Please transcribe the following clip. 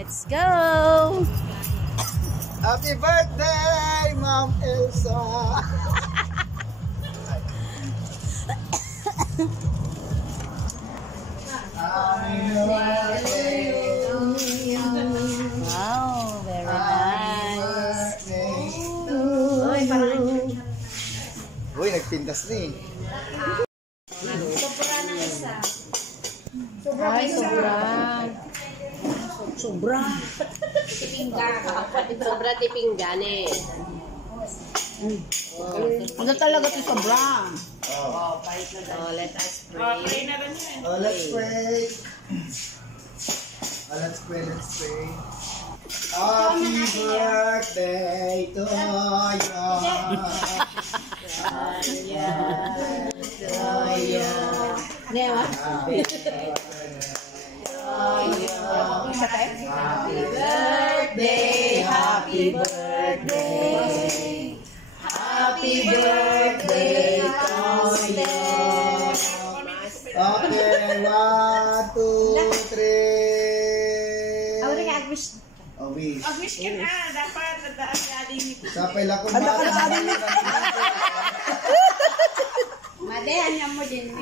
Let's go! Happy birthday, Ma'am Elsa! Wow, very nice. Uy, nagpintas na eh. Ay, sobra. Sobra. Sobra tipinggan eh. Ano talaga si sobra? Oh, let us pray. Oh, let's pray. Oh, let's pray, let's pray. Happy birthday to you. Newa? Happy birthday, happy birthday. Happy birthday to you. Okay, 1, 2, 3. Oh, wish. Wish ka na, dapat nadaan ka aling ni Sapay lang kung bakit. Madehan niya mo din.